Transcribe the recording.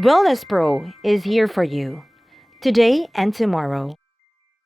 Wellness Pro is here for you today and tomorrow.